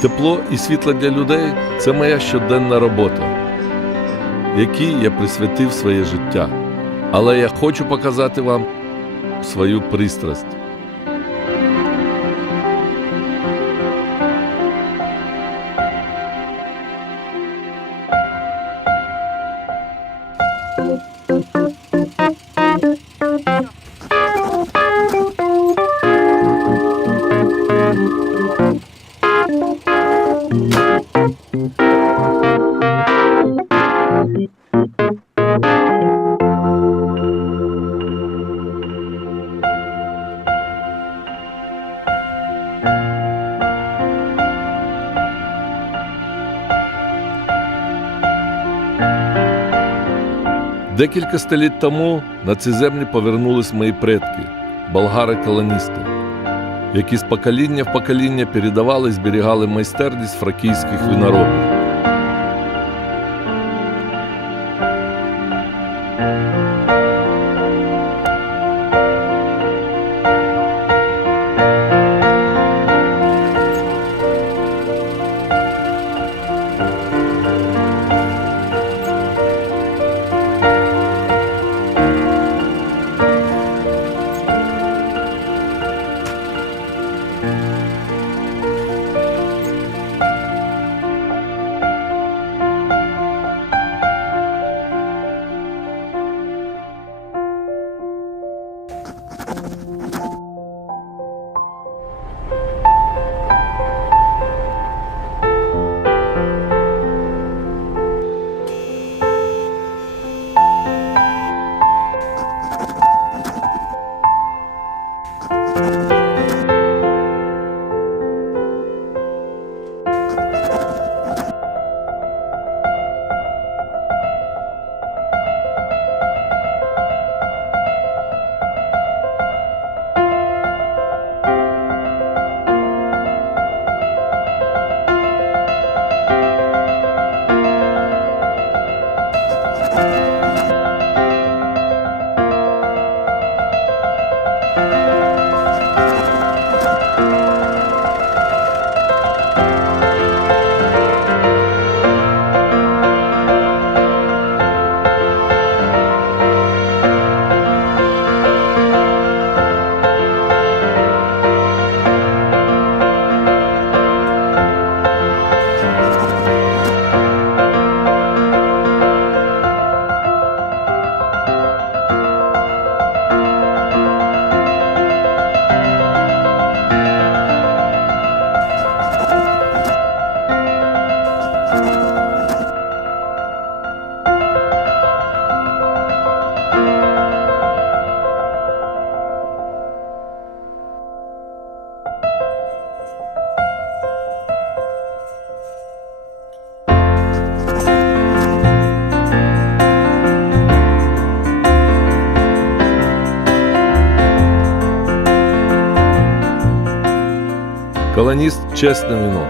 Тепло і світло для людей це моя щоденна робота, якій я присвятив своє життя. Але я хочу показати вам свою пристрасть. Декілька століть тому на ці землі повернулись мої предки, болгари-колоністи, які з покоління в покоління передавали і зберігали майстерність фракійських виноробів. Колоніст чесне вино.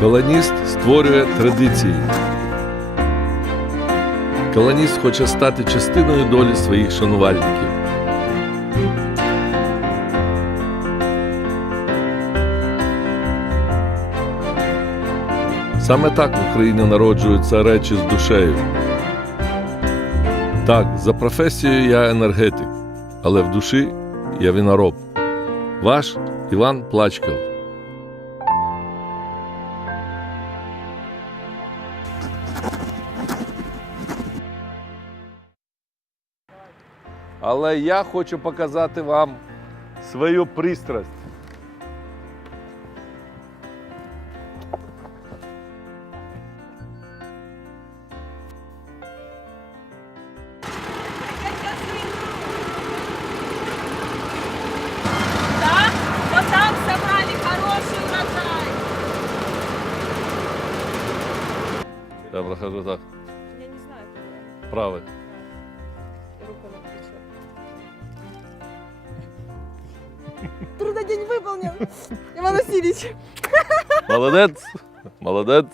Колоніст створює традиції. Колоніст хоче стати частиною долі своїх шанувальників. Саме так в Україні народжуються речі з душею. Так, за професією я енергетик, але в душі я винороб. Ваш Іван Плачков. Але я хочу показати вам свою пристрасть. Прохожу так, Я не знаю, правий. Руку на плечо. Трудодень выполнен. Иван Васильевич. Молодець, молодець.